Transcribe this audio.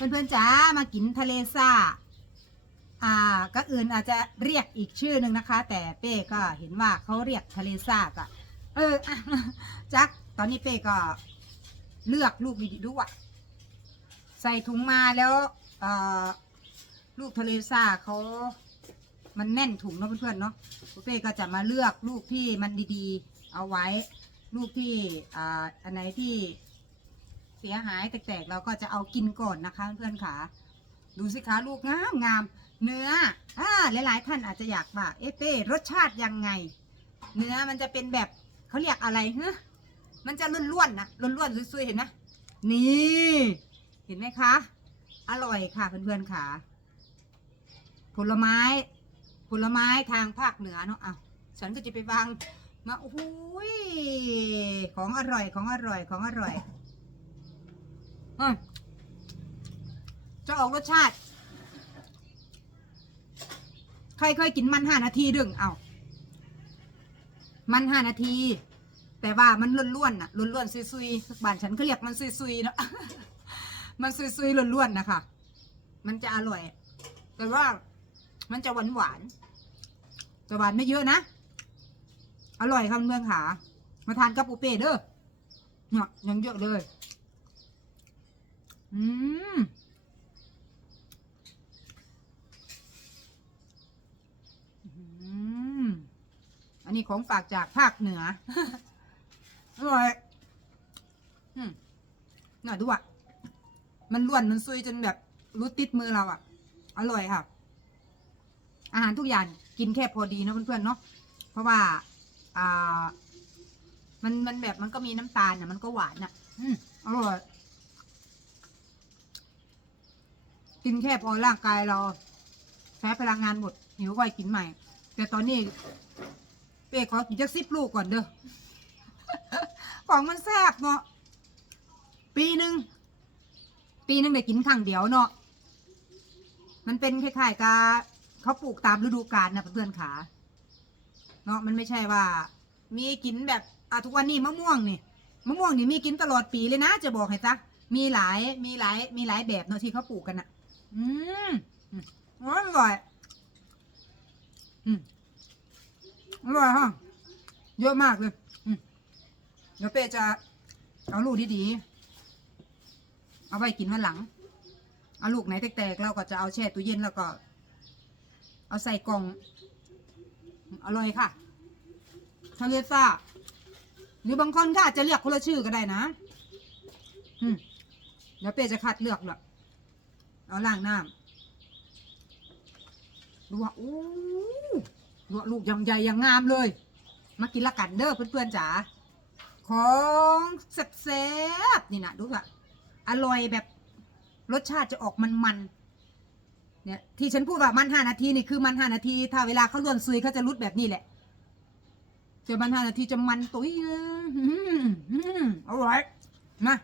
เพื่อนๆจ๋ามากินทะเลซ่า อ่า ก็อื่นอาจจะเรียกอีกชื่อหนึ่งนะคะ แต่เป้ก็เห็นว่าเขาเรียกทะเลซ่าก็เออจักตอนนี้เป้ก็เลือกลูกดีๆด้วยใส่ถุงมาแล้วอ่อลูกทะเลซ่าเขามันแน่นถุงเนาะเพื่อนๆเนาะเป้ก็จะมาเลือกลูกที่มันดีๆ เอาไว้ ลูกที่อ่าอันไหนที่ เสียหายแตกๆ เราก็จะเอากินก่อนนะคะ เพื่อนๆค่ะ ดูสิคะลูกงามงามเนื้ออ่าหลายๆ ท่านอาจจะอยากว่าเอะเป้รสชาติยังไง เนื้อมันจะเป็นแบบเขาเรียกอะไรฮะมันจะล้วนๆนะล้วนๆซุยๆเห็นนะนี่เห็นไหมคะ อร่อยค่ะเพื่อนๆค่ะ ผลไม้ ผลไม้ทางภาคเหนือเนาะอะฉันก็จะไปวางมาโอ้โหยของอร่อยของอร่อยของอร่อย อืมจะออกรสชาติ ใครเคยกินมันห้านาทีดึงเอามันห้านาที แต่ว่ามันล้วนๆน่ะล้วนๆซุยๆบ้านฉันเขาเรียกมันซุยๆเนาะมันซุยๆล้วนๆนะคะมันจะอร่อย แต่ว่ามันจะหวานหวานๆแต่หวานไม่เยอะนะ อร่อยค่ะเพื่อนๆค่ะมาทานกับปูเป้เด้อเนี่ยยังเยอะเลย อืมอันนี้ของฝากจากภาคเหนือ อร่อยอืมหน่อยดูอะ มันล้วนมันซุยจนแบบรู้ติดมือเราอะ อร่อยค่ะ อาหารทุกอย่างกินแค่พอดีนะเพื่อนๆเนาะ เพราะว่า อ่า มันมันแบบมันก็มีน้ำตาลน่ะมันก็หวานน่ะ อืมอร่อย กินแค่พอร่างกายเรา ใช้พลังงานหมดหิวไปกินใหม่ แต่ตอนนี้ เป้ขอกินจักสิบลูกก่อนเด้อของมันแซ่บเนาะปีหนึ่งปีหนึ่งได้กินครั้งเดียวเนาะมันเป็นคล้ายๆกับเขาปลูกตามฤดูกาลนะเพื่อนขาเนาะมันไม่ใช่ว่า มีกินแบบอะทุกวันนี้มะม่วงนี่มะม่วงนี่มีกินตลอดปีเลยนะ จะบอกให้ซะมีหลายมีหลายมีหลายแบบเนาะที่เขาปลูกกันอะ อืมอร่อยอืมอร่อยฮะเยอะมากเลยอืมเดี๋ยวเป้จะเอาลูกดีๆเอาไว้กินวันหลัง เอาลูกไหนแตกๆเราก็จะเอาแช่ตู้เย็นแล้วก็ เอาใส่กล่อง อร่อยค่ะทะเลซ่าหรือบางคนก็อาจจะเรียกคนละชื่อก็ได้นะ อืมเดี๋ยวเป้จะคัดเลือกเลย เอาล้างน้ำดูว่าโอ้ดูว่าลูกยังใหญ่ยังงามเลย มากินละกันเด้อเพื่อนๆจ๋าของแซ่บๆนี่นะดูว่าอร่อยแบบรสชาติจะออกมันๆเนี่ยที่ฉันพูดว่ามันห้านาทีนี่คือมันห้านาที ถ้าเวลาเขาล้วนซุยเขาจะรุดแบบนี้แหละจอมันห้านาทีจะมันตุ้ยเลยอร่อยมา